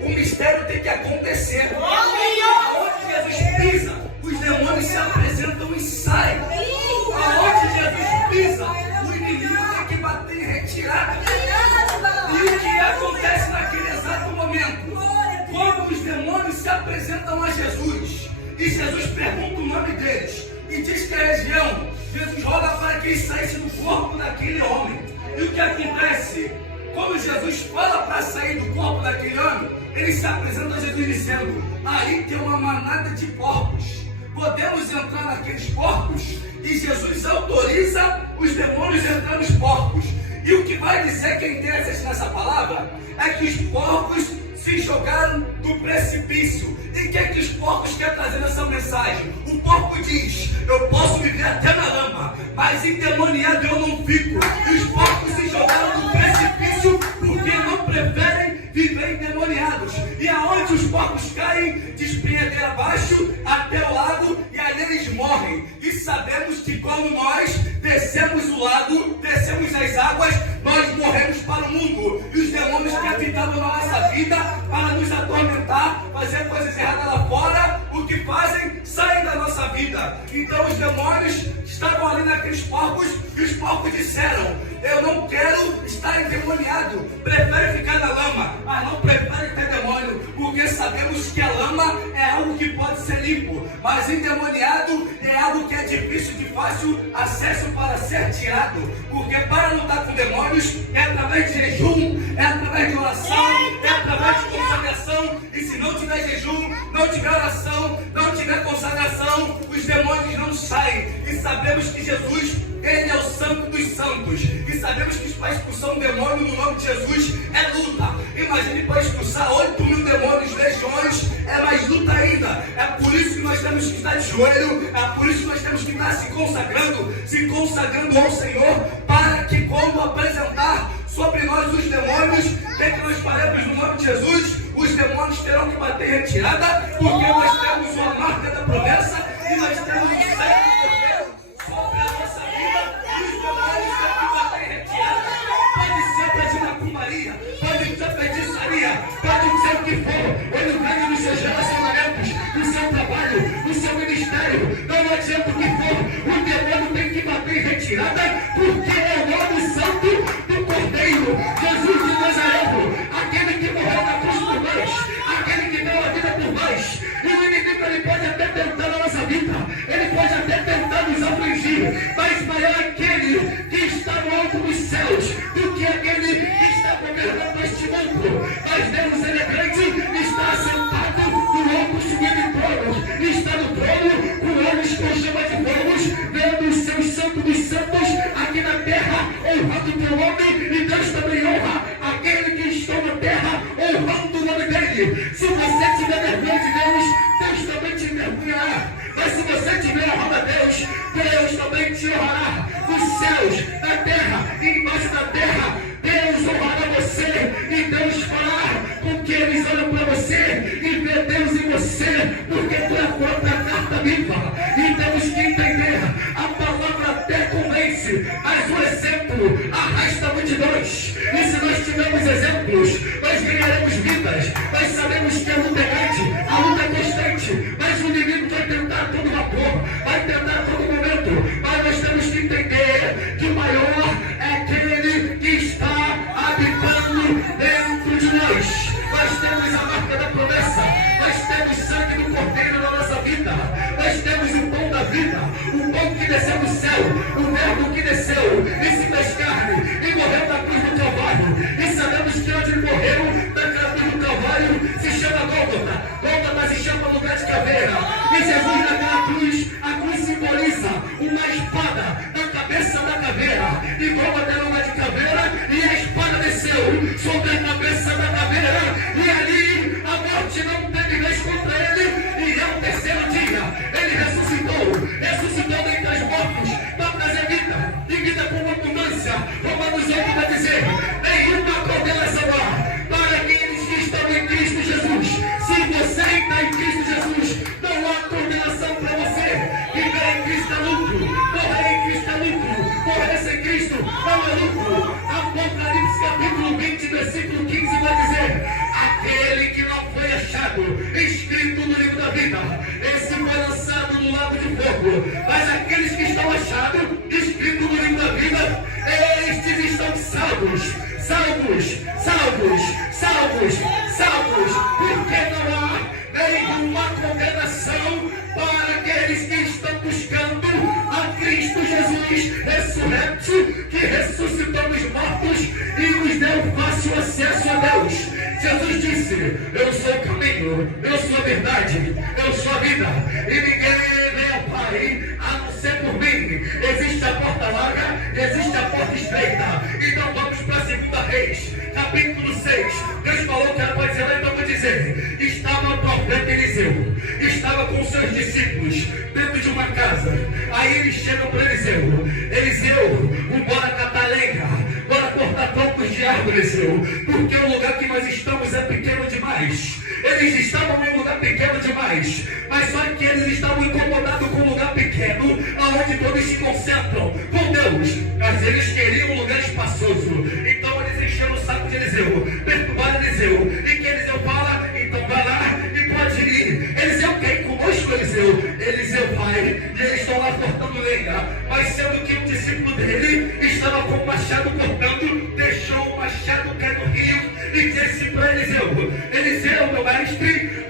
O mistério tem que acontecer. Onde Jesus pisa, os demônios se apresentam e saem. Aonde Jesus pisa, o inimigo tem que bater em retirada. E o que acontece naquele exato momento? Quando os demônios se apresentam a Jesus, e Jesus pergunta o nome deles, e diz que é Legião, Jesus roga para que eles saíssem do corpo daquele homem. E o que acontece? Quando Jesus fala para sair do corpo daquele homem, ele se apresenta a Jesus dizendo: aí tem uma manada de porcos, podemos entrar naqueles porcos? E Jesus autoriza os demônios a entrar nos porcos. E o que vai dizer, quem tem acesso nessa palavra, é que os porcos se jogaram do precipício. E o que é que os porcos querem trazer nessa mensagem? O porco diz: eu posso viver até na lama, mas endemoniado eu não fico. E os porcos se jogaram do precipício porque não preferem viver endemoniados. E aonde os porcos caem, despenhadeira abaixo até o lago, e ali eles morrem. E sabemos que quando nós descemos o lago, descemos as águas, nós morremos para o mundo. E os demônios que habitavam na nossa vida para nos atormentar, fazer coisas erradas lá fora, o que fazem? Saem da nossa vida. Então os demônios estavam ali naqueles porcos, e os porcos disseram: eu não quero estar endemoniado, prefere ficar na lama, mas não prefere ter demônio, porque sabemos que a lama é algo que pode ser limpo, mas endemoniado é algo que é difícil, de fácil acesso para ser tirado, porque para lutar com demônios é através de jejum, é através de oração, é através de consagração. E se não tiver jejum, não tiver oração, não tiver consagração, os demônios não saem. E sabemos que Jesus, ele é o santo dos santos, e sabemos que para expulsar um demônio no nome de Jesus é luta. Imagine para expulsar 8.000 demônios, legiões, é mais luta ainda. É por isso que nós temos que estar de joelho, é por isso que nós temos que estar se consagrando ao Senhor, para que quando apresentar sobre nós os demônios, que nós faremos no nome de Jesus, os demônios terão que bater retirada, porque nós temos uma marca da promessa, e nós temos que sair sobre a nossa vida, e os demônios têm que bater retirada. Pode ser para de macumbaria, pode ser feitiçaria, pode ser o que for. Ele vem nos seus relacionamentos, no seu trabalho, no seu ministério, não adianta o que for, o demônio tem que bater em retirada, porque é o nome santo do Cordeiro, Jesus de Nazaré, aquele que morreu na cruz por nós, aquele que deu a vida por nós. E o inimigo, ele pode até tentar na nossa vida, ele pode até tentar nos afligir, mas maior é aquele que está no alto dos céus do que aquele que está governando este mundo. Mas Deus, ele é grande, está sentado no alto subindo tronos, está no trono com olhos com chama de fogos, vendo os seus santos dos santos aqui na terra, honrando o teu nome. E Deus também honra aquele que está na terra, honrando o nome dele. Se você tiver vergonha de Deus, Deus também te vergonhará. Mas se você tiver honra a Deus, Deus também te honrará. Nos céus, na terra e embaixo da terra, Deus honrará você. E Deus fará com que eles olhem para você e vejam Deus em você, porque tu é a própria carta viva. E temos que entender, a palavra até convence, mas o exemplo arrasta multidões. E se nós tivermos exemplos, nós ganharemos vidas. Nós sabemos que a luta é grande, a luta é constante, mas o inimigo vai tentar a todo vapor, vai tentar a todo momento. Mas nós temos que entender que o maior é aquele que está habitando dentro de nós. Nós temos a marca da promessa, nós temos sangue do Cordeiro na nossa vida, nós temos o pão da vida, o pão que desceu do céu, o verbo que desceu e se fez carne e morreu na cruz do Calvário. E sabemos que onde ele morreu, naquela cruz do Calvário, se chama Gólgota. Gólgota se chama lugar de caveira. E Jesus naquela cruz, a cruz simboliza uma espada na cabeça da caveira. E Gólgota é lugar de caveira, e a espada desceu sobre a cabeça da caveira. E ali a morte não teve vez contra ele. E ao terceiro dia ele ressuscitou dentre as mortos para trazer vida, e vida com abundância. Romanos 8 vai dizer: nenhuma condenação há para aqueles que estão em Cristo Jesus. Se você está em Cristo Jesus, não há condenação para você. Viver em Cristo é lucro, morrer em Cristo é lucro, morrer sem Cristo não é lucro. Apocalipse capítulo 20, versículo 15 vai dizer: aquele que não ressurrecto, que ressuscitou dos mortos e nos deu fácil acesso a Deus. Jesus disse: eu sou o caminho, eu sou a verdade, eu sou a vida, e ninguém vem ao Pai a não ser por mim. Existe a porta larga, existe a porta estreita. Então vamos para 2 Reis, capítulo 6. Deus falou que era para dizer lá, então vou dizer: estava o profeta Eliseu, estava com seus discípulos dentro de uma casa. Aí eles chegam para Eliseu: Eliseu, bora catar lenha, bora cortar troncos de árvore, Eliseu, porque o lugar que nós estamos é pequeno demais. Eles estavam em um lugar pequeno demais, mas só que eles estavam incomodados com um lugar pequeno, aonde todos se concentram com Deus, mas eles queriam um lugar espaçoso. Então eles encheram o saco de Eliseu, perturbaram Eliseu, e que Eliseu fala: então vai lá e pode ir. Eliseu quer ir conosco, Eliseu. Eliseu vai, e eles estão lá cortando lenha, mas sendo que um discípulo dele estava com o machado cortando, deixou o machado cair no rio e disse para Eliseu: Eliseu, meu mestre,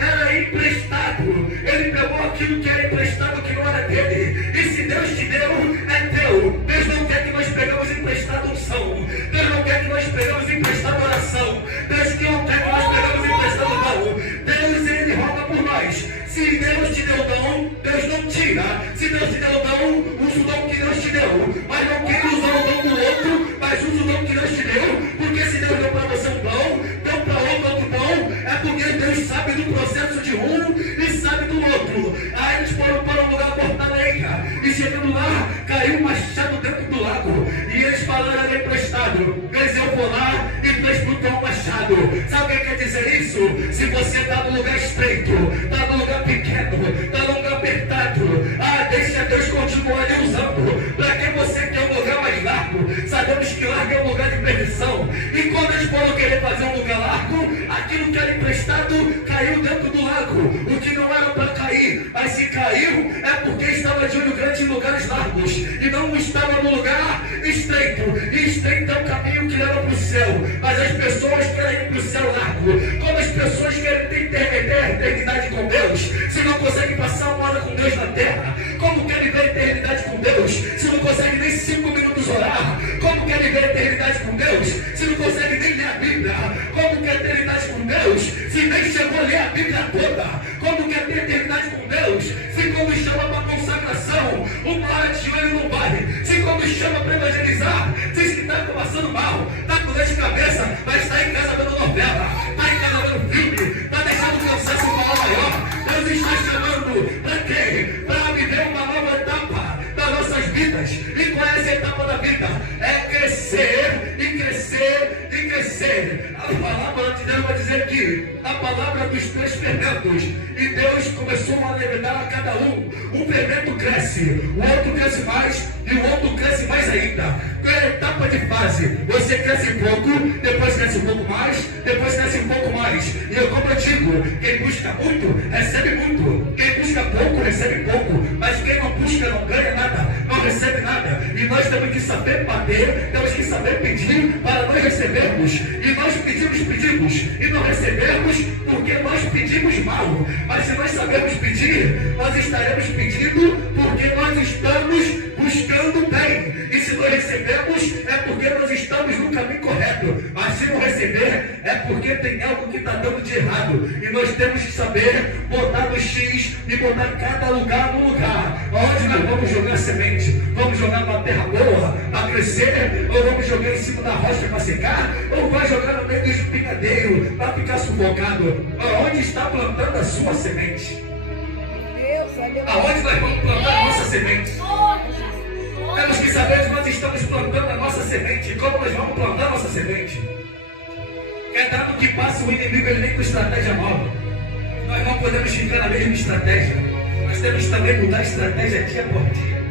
era emprestado. Ele pegou aquilo que era emprestado, que não era dele. E se Deus te deu, é teu. Deus não quer que nós pegamos emprestado unção. Deus não quer que nós pegamos emprestado oração. Deus não quer que nós pegamos emprestado dom. Deus, ele roga por nós. Se Deus te deu dom, Deus não tira. Se Deus te deu dom, usa o dom que Deus te deu. Mas não queira usar o dom do outro, mas usa o dom que Deus te deu. Porque se Deus deu para você um dom, deu para outro dom, é porque Deus sabe do processo de um e sabe do outro. Aí eles foram para um lugar cortar lenha, e chegando lá, caiu um machado dentro do lago, e eles falaram: era emprestado. Eliseu foi lá e prestou o machado. Sabe o que quer dizer isso? Se você está no lugar estreito, está no lugar pequeno, está no lugar apertado, deixa Deus continuar lhe usando. Para que você quer um lugar mais largo? Sabemos que largo é um lugar de perdição. E quando eles foram querer fazer um lugar largo, aquilo que era emprestado caiu dentro do lago, o que não era para cair. Mas se caiu, é porque estava de olho grande em lugares largos e não estava no lugar estreito. E estreito é o caminho que leva para o céu, mas as pessoas querem ir para o céu largo. Como as pessoas querem ter a eternidade com Deus, se não conseguem passar uma hora com Deus na terra? Como quer viver a eternidade com Deus, se não consegue nem 5 minutos orar? Como quer viver a eternidade com Deus, se não consegue nem ler a Bíblia? Como quer ter eternidade com Deus, se nem chegou a ler a Bíblia toda? Como quer ter eternidade com Deus, se quando chama para consagração, uma hora de joelho não vai? Se quando chama para evangelizar, diz que está passando mal, está com dor de cabeça, mas está em casa vendo novela, está em casa vendo filme, está deixando o cansaço falar maior. Deus está chamando para quê? Para viver uma nova etapa das nossas vidas. E qual é essa etapa da vida? É crescer e crescer e crescer. A palavra de Deus vai dizer que a palavra dos 3 fermentos, e Deus começou a levantar a cada um. Um fermento cresce, o outro cresce mais e o outro cresce mais ainda. Qual é a etapa de fase? Você cresce pouco, depois cresce um pouco mais, depois cresce um pouco mais. E como eu digo, quem busca muito, recebe muito. Quem busca pouco, recebe pouco. Mas quem não busca, não ganha nada, não recebe nada. E nós temos que saber bater, temos que saber pedir para nós recebermos. E nós pedimos e não recebemos porque nós pedimos mal. Mas se nós sabemos pedir, nós estaremos pedindo porque nós estamos buscando bem. E se nós recebemos, é porque nós estamos no caminho correto. Mas se não receber, é porque tem algo que está dando de errado. E nós temos que saber botar no X e botar cada lugar no lugar. Onde nós vamos jogar semente? Vamos jogar numa terra boa para crescer? Ou vamos jogar em cima da rocha para secar? Ou vai jogar no meio do espinhadeiro para ficar sufocado? Onde está plantando a sua semente? Aonde nós vamos plantar a nossa semente? Temos que saber onde nós estamos plantando a nossa semente. Como nós vamos plantar a nossa semente? Cada ano que passa, o inimigo ele vem com estratégia nova. Nós não podemos ficar na mesma estratégia. Nós temos também que mudar a estratégia dia por dia.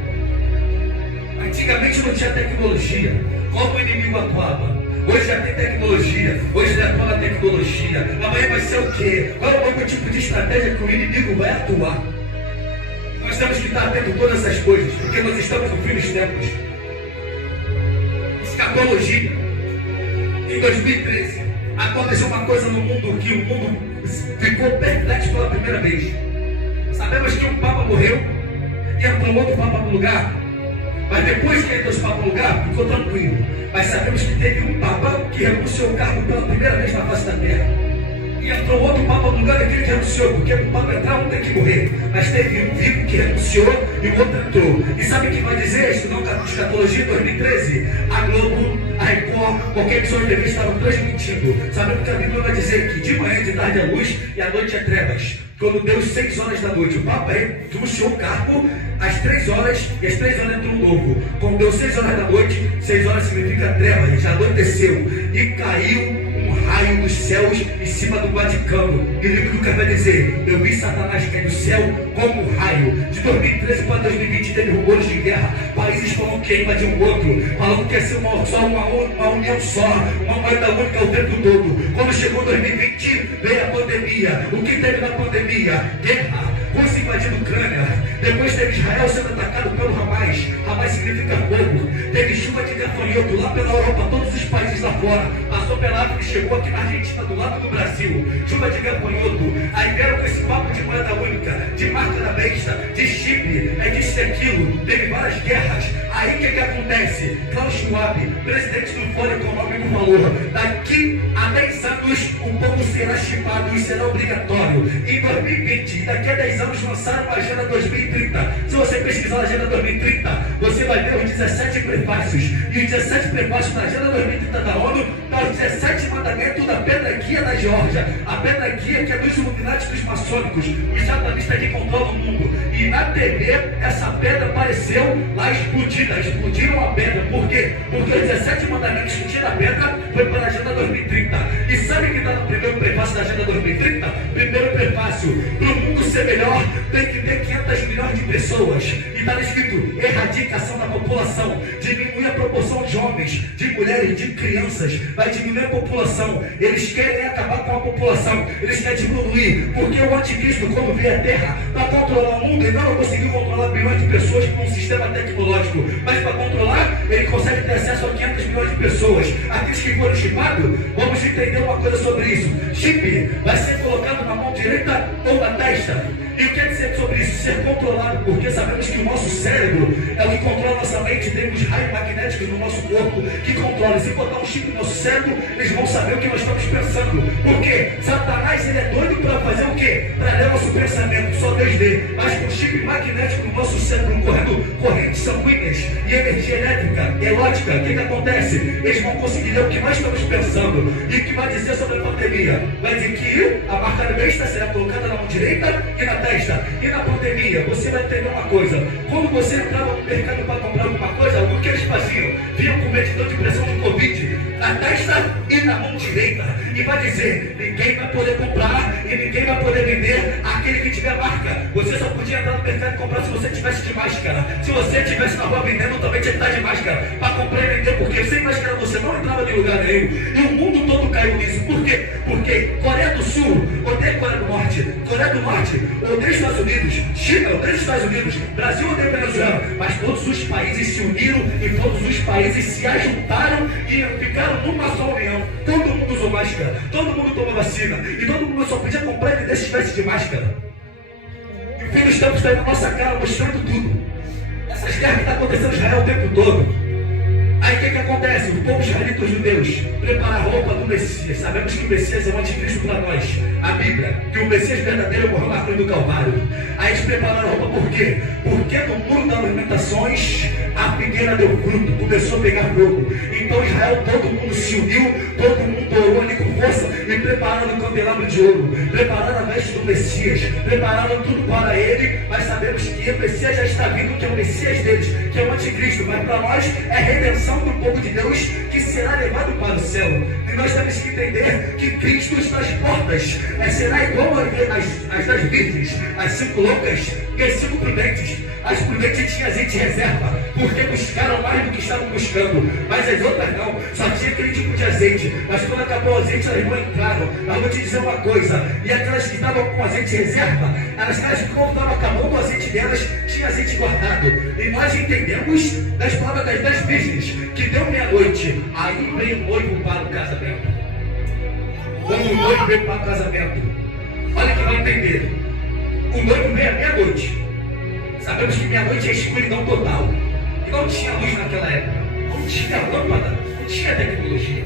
Antigamente não tinha tecnologia. Como o inimigo atuava? Hoje já tem tecnologia. Hoje ele atua na tecnologia. Amanhã vai ser o quê? Qual é o novo tipo de estratégia que o inimigo vai atuar? Nós temos que estar atento a todas essas coisas, porque nós estamos no fim dos tempos. Escatologia. Em 2013, aconteceu uma coisa no mundo que o mundo ficou perplexo pela primeira vez. Sabemos que um Papa morreu e entrou outro Papa no lugar. Mas depois que ele deu os papos no lugar, ficou tranquilo. Mas sabemos que teve um papa que renunciou o cargo pela primeira vez na face da terra. E entrou outro papa no lugar daquele que renunciou, porque para o papa entrar um tem que morrer. Mas teve um vivo que renunciou e o outro entrou. E sabe o que vai dizer? Estudando de Escatologia 2013, a Globo, a Record, qualquer emissora de TV estavam transmitindo. Sabendo que a Bíblia vai dizer que de manhã, de tarde é luz e à noite é trevas. Quando deu 6 horas da noite, o Papa renunciou o cargo às 3 horas e às 3 horas entrou um novo. Quando deu 6 horas da noite, 6 horas significa trevas, já anoiteceu e caiu um raio dos céus em cima do Vaticano. E o livro do Lucas vai dizer: eu vi Satanás cair do céu como um raio. De 2013 para 2020 teve rumores de guerra, países falando que ia invadir um outro, falando que ia ser uma união só, uma moeda única o tempo todo. Quando chegou 2020, veio a pandemia. O que teve na pandemia? Guerra. Rússia invadindo a Ucrânia. Depois teve Israel sendo atacado pelo Hamas. Hamas significa fogo. Teve chuva de gafanhoto lá pela Europa, todos os países lá fora. Passou pela África e chegou aqui na Argentina, do lado do Brasil. Chuva de gafanhoto. Aí vieram com esse papo de moeda única, de marca da besta, de chip, disso e aquilo. Teve várias guerras. Aí o que acontece? Klaus Schwab, presidente do Fórum Econômico, falou: daqui a 10 anos o povo será chipado e será obrigatório. Em 2020, daqui a 10 anos lançaram a Agenda 2030. Se você pesquisar a Agenda 2030, você vai ver os 17 prefácios. E os 17 prefácios da Agenda 2030 da ONU dão os 17 mandamentos da Pedra Guia da Geórgia. A Pedra Guia que é dos Illuminati, dos maçônicos, os satanistas que controlam o mundo. E na TV, essa pedra apareceu lá explodida. Explodiram a pedra. Por quê? Porque os 17 mandamentos que tinha na pedra foi para a Agenda 2030. E sabe o que está no primeiro prefácio da Agenda 2030? Primeiro prefácio: para o mundo ser melhor, tem que ter 500 milhões de pessoas. E está escrito: erradicação da população, diminuir a proporção de homens, de mulheres, de crianças, vai diminuir a população. Eles querem acabar com a população, eles querem diminuir, porque o anticristo, quando veio à terra para controlar o mundo, ele não conseguiu controlar bilhões de pessoas por um sistema tecnológico, mas para controlar, ele consegue ter acesso a 500 milhões de pessoas. Aqueles que foram chipados, vamos entender uma coisa sobre isso. Chip vai ser colocado na mão direita ou na testa. E o que quer dizer sobre isso? Ser controlado, porque sabemos que o nosso cérebro é o que controla a nossa mente. Temos raios magnéticos no nosso corpo que controlam. Se botar um chip no nosso cérebro, eles vão saber o que nós estamos pensando. Porque Satanás, ele é doido para fazer o quê? Para ler nosso pensamento, só Deus vê. Mas com chip magnético no nosso cérebro, correndo correntes sanguíneas e energia elétrica, erótica, o que acontece? Eles vão conseguir ler o que nós estamos pensando. E o que vai dizer sobre a pandemia? Vai dizer que a marca da besta será colocada na mão direita e na testa. E na pandemia, você vai entender uma coisa: quando você entrava no mercado para comprar alguma coisa, o que eles faziam? Vinham com medidor de pressão de Covid na testa e na mão direita. E vai dizer: ninguém vai poder comprar e ninguém vai poder vender aquele que tiver marca. Você só podia entrar no mercado e comprar se você tivesse de máscara. Se você estivesse na rua vendendo, também tinha que estar de máscara para comprar e vender, porque sem máscara você não entrava em lugar nenhum. E o mundo todo caiu nisso. Por quê? Porque Coreia do Sul odeia Coreia do Norte, Coreia do Norte odeia Estados Unidos, China odeia Estados Unidos, Brasil odeia Venezuela, mas todos os países se uniram e todos os países se ajuntaram e ficaram numa só união. Todo mundo usou máscara, todo mundo tomou vacina e todo mundo só podia comprar e vender se estivesse de máscara. E o fim dos tempos está aí na nossa cara mostrando tudo. Essas guerras que estão acontecendo em Israel o tempo todo. Aí o que acontece? O povo israelita, os judeus, prepara a roupa do Messias. Sabemos que o Messias é o anticristo para nós. A Bíblia, que o Messias verdadeiro morreu na cruz do Calvário. Aí eles prepararam a roupa por quê? Porque no muro das lamentações a figueira deu fruto, começou a pegar fogo. Então Israel, todo mundo se uniu, todo mundo orou ali com força e prepararam o candelabro de ouro, prepararam a veste do Messias, prepararam tudo para ele. Mas sabemos que o Messias já está vindo, que é o Messias deles, que é o anticristo. Mas para nós é redenção do povo de Deus que será levado para o céu. E nós temos que entender que Cristo está às portas. Será igual às das virgens, as 5 loucas e as 5 prudentes. As prudentes tinham azeite reserva, porque buscaram mais do que estavam buscando. Mas as outras não, só tinha aquele tipo de azeite. Mas quando acabou o azeite, elas não entraram. Mas vou te dizer uma coisa: e aquelas que estavam com azeite reserva, elas quando estava acabando o azeite delas, tinha azeite guardado. E nós entendemos das palavras das 10 virgens que deu meia-noite, aí veio o noivo para o casamento. Quando o noivo veio para o casamento, olha que vai entender: o noivo veio à meia-noite. Sabemos que meia-noite é escuridão total. E não tinha luz naquela época, não tinha lâmpada, não tinha tecnologia.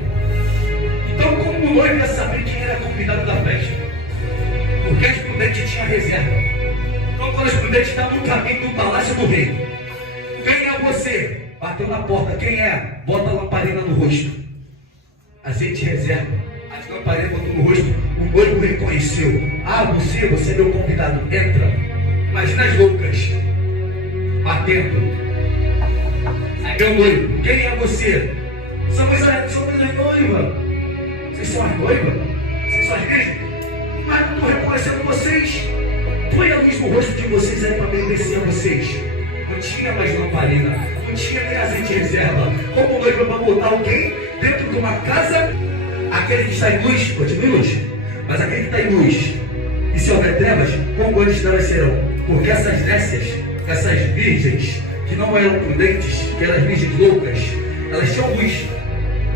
Então, como o noivo ia saber quem era convidado da festa? Porque as prudentes tinham reserva. Então, quando as prudentes estavam no caminho do palácio do rei, quem é você? Bateu na porta, quem é? Bota a lamparina no rosto. Azeite reserva. As lamparinas botou no rosto, o noivo reconheceu. Ah, você é meu convidado, entra. Imagina as loucas batendo. Aí meu noivo, quem é você? Somos as noivas. Vocês são as noivas? Vocês são as virgens? Mas não estou reconhecendo vocês. Põe a luz no rosto de vocês aí para obedecer a vocês. Não tinha mais lamparina, não tinha nem azeite reserva. Como o noivo vai botar alguém dentro de uma casa? Aquele que está em luz, continua em luz. Mas aquele que está em luz e se houver trevas, quão grandes trevas serão? Porque essas nécias, essas virgens que não eram prudentes, que eram as virgens loucas, elas tinham luz,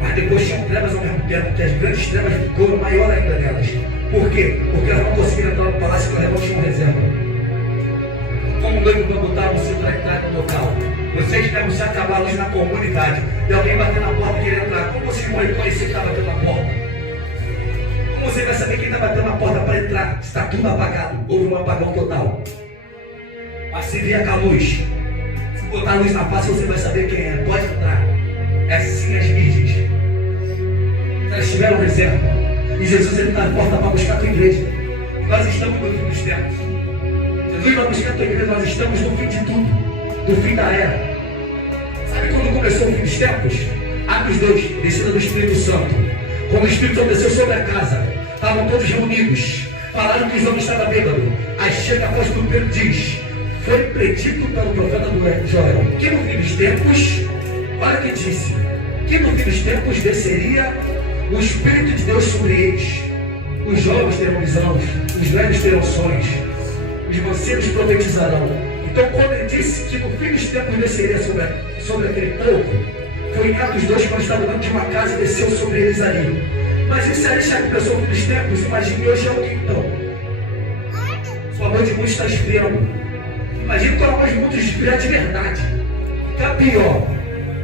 mas depois tinham trevas ao mesmo tempo, que as grandes trevas ficou maior ainda nelas. Por quê? Porque elas não conseguiram entrar no palácio, porque elas não tinham reserva. Como o noivo vai botar você para entrar no local? Vocês devem se acabar a luz na comunidade e alguém bater na porta e querer entrar. Como vocês vão reconhecer que está batendo na porta? Como você vai saber quem está batendo na porta para entrar? Está tudo apagado, houve um apagão total. Mas se vier com a luz, se botar a luz na face, você vai saber quem é. Pode entrar. É assim as virgens. Elas tiveram reserva. E Jesus está na porta para buscar a tua igreja. Nós estamos no fim dos tempos. Jesus vai buscar a tua igreja. Nós estamos no fim de tudo. Do fim da era. Sabe quando começou o fim dos tempos? Atos 2, descida do Espírito Santo. Quando o Espírito Santo desceu sobre a casa, estavam todos reunidos. Falaram que os homens estavam bêbados. Aí chega a voz do Pedro e diz: foi predito pelo profeta do Joel que no fim dos tempos, olha o que disse, que no fim dos tempos desceria o Espírito de Deus sobre eles. Os jovens terão visões, os velhos terão sonhos, os mancebos profetizarão. Então, quando ele disse que no fim dos tempos desceria sobre aquele povo, foi em Atos 2, quando estava dentro de uma casa e desceu sobre eles ali. Mas isso aí já começou no fim dos tempos, imagine hoje é o que então? O amor de muitos está esfriando. Imagine que o amor de muitos esfriar de verdade. Fica pior.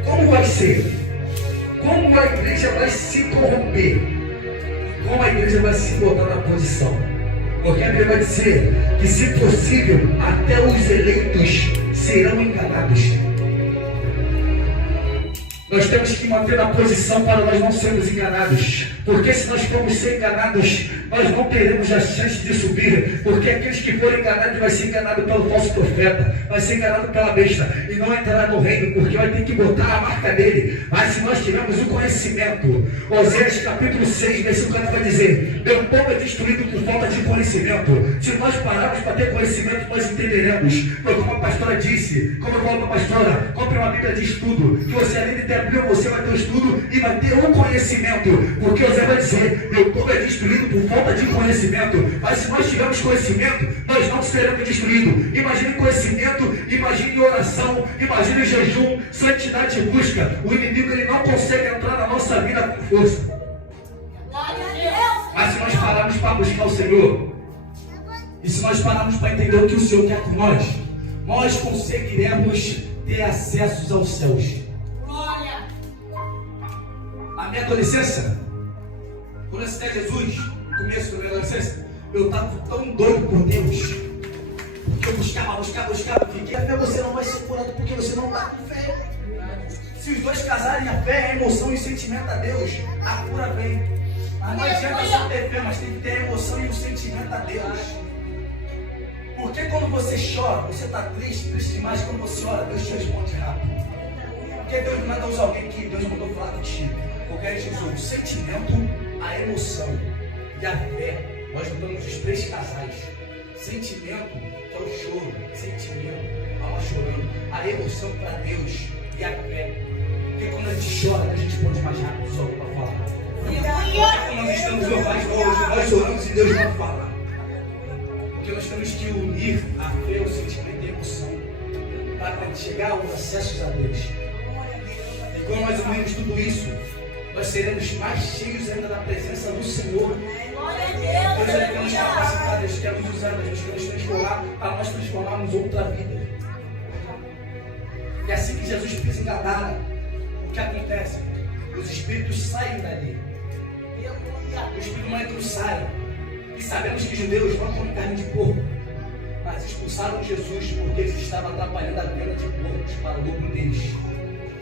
Como vai ser? Como a igreja vai se corromper? Como a igreja vai se botar na posição? Porque a Bíblia vai dizer que, se possível, até os eleitos serão enganados. Nós temos que manter a posição para nós não sermos enganados. Porque se nós formos ser enganados, nós não teremos a chance de subir. Porque aqueles que forem enganados vai ser enganado pelo falso profeta, vai ser enganado pela besta e não entrará no reino, porque vai ter que botar a marca dele. Mas se nós tivermos o conhecimento, Oséias capítulo 6, versículo 4 vai dizer: meu povo é destruído por falta de conhecimento. Se nós pararmos para ter conhecimento, nós entenderemos. Foi como a pastora disse, como eu falo para a pastora, compre uma Bíblia de estudo, que você além de ter a Bíblia, você vai ter o estudo e vai ter o conhecimento. Porque Oséias vai dizer: meu povo é destruído por falta de conhecimento. Mas se nós tivermos conhecimento, nós não seremos destruídos. Imagine conhecimento, imagine oração, imagine jejum, santidade e busca. O inimigo ele não consegue entrar na nossa vida com força. Mas se nós pararmos para buscar o Senhor, e se nós pararmos para entender o que o Senhor quer com nós conseguiremos ter acesso aos céus. A minha adolescência, quando eu assisti a Jesus, no começo da minha adolescência, eu estava tão doido por Deus, porque eu buscava, fiquei. A fé você não vai ser curado porque você não está com fé. Se os dois casarem, a fé, a emoção e o sentimento a Deus, a cura vem. Mas não adianta só ter fé, mas tem que ter a emoção e o sentimento a Deus. Porque quando você chora, você está triste demais, quando você ora, Deus te responde rápido. Porque Deus não manda usar alguém que Deus mandou falar contigo. Porque Ele usou o sentimento, a emoção e a fé. Nós mudamos os 3 casais. Sentimento, que é o choro. Sentimento, alma chorando. A emoção para Deus e a fé. Porque quando a gente chora, a gente responde mais rápido, só para falar. Porque quando nós estamos normais hoje, nós oramos e Deus não fala. Porque nós temos que unir a fé, o sentimento e a emoção para chegar aos acessos a Deus. E quando nós unimos tudo isso, nós seremos mais cheios ainda da presença do Senhor. Deus quer nos capacitar, Deus quer nos usar, Deus quer nos transformar, para nós transformarmos outra vida. E assim que Jesus pisa em Gadara, o que acontece? Os espíritos saem dali. Os espíritos malignos saem. E sabemos que os judeus não comem carne de porco, mas expulsaram Jesus porque eles estavam atrapalhando a venda de porcos para o lucro deles.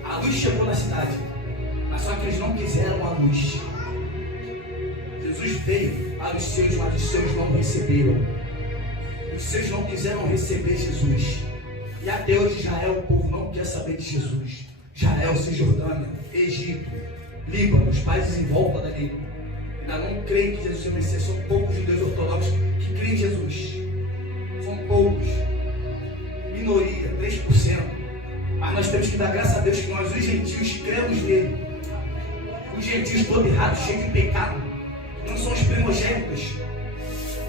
A luz chegou na cidade, mas só que eles não quiseram a luz. Jesus veio para os seus, mas os seus não receberam. Os seus não quiseram receber Jesus. E até hoje Israel, o povo não quer saber de Jesus. Israel, Cisjordânia, Egito, Líbano, os países em volta dali ainda não creem que Jesus é o Messias. São poucos judeus ortodoxos que creem em Jesus. São poucos. Minoria, 3%. Mas nós temos que dar graças a Deus que nós, os gentios, cremos nele. Os gentios todos errados, cheios de pecado, não são os primogênitos,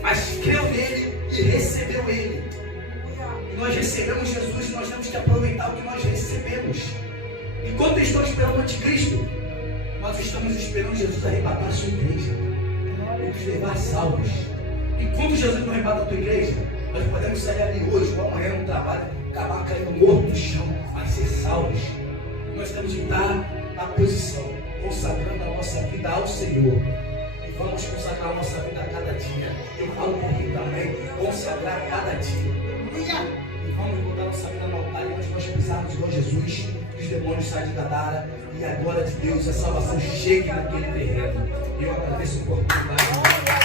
mas creu nele e recebeu ele. E nós recebemos Jesus e nós temos que aproveitar o que nós recebemos. Enquanto estamos esperando o anticristo, nós estamos esperando Jesus arrebatar a sua igreja e nos levar salvos. Enquanto Jesus não arrebata a tua igreja, nós podemos sair ali hoje ou amanhã no trabalho, acabar caindo morto no chão, mas ser salvos. Nós temos que estar na posição, consagrando a nossa vida ao Senhor. E vamos consagrar a nossa vida a cada dia. Eu falo comigo também, consagrar a cada dia. E vamos botar a nossa vida no altar, e onde nós pisarmos igual Jesus, os demônios saem de Gadara, e a glória de Deus, a salvação chegue naquele terreno. E eu agradeço a oportunidade.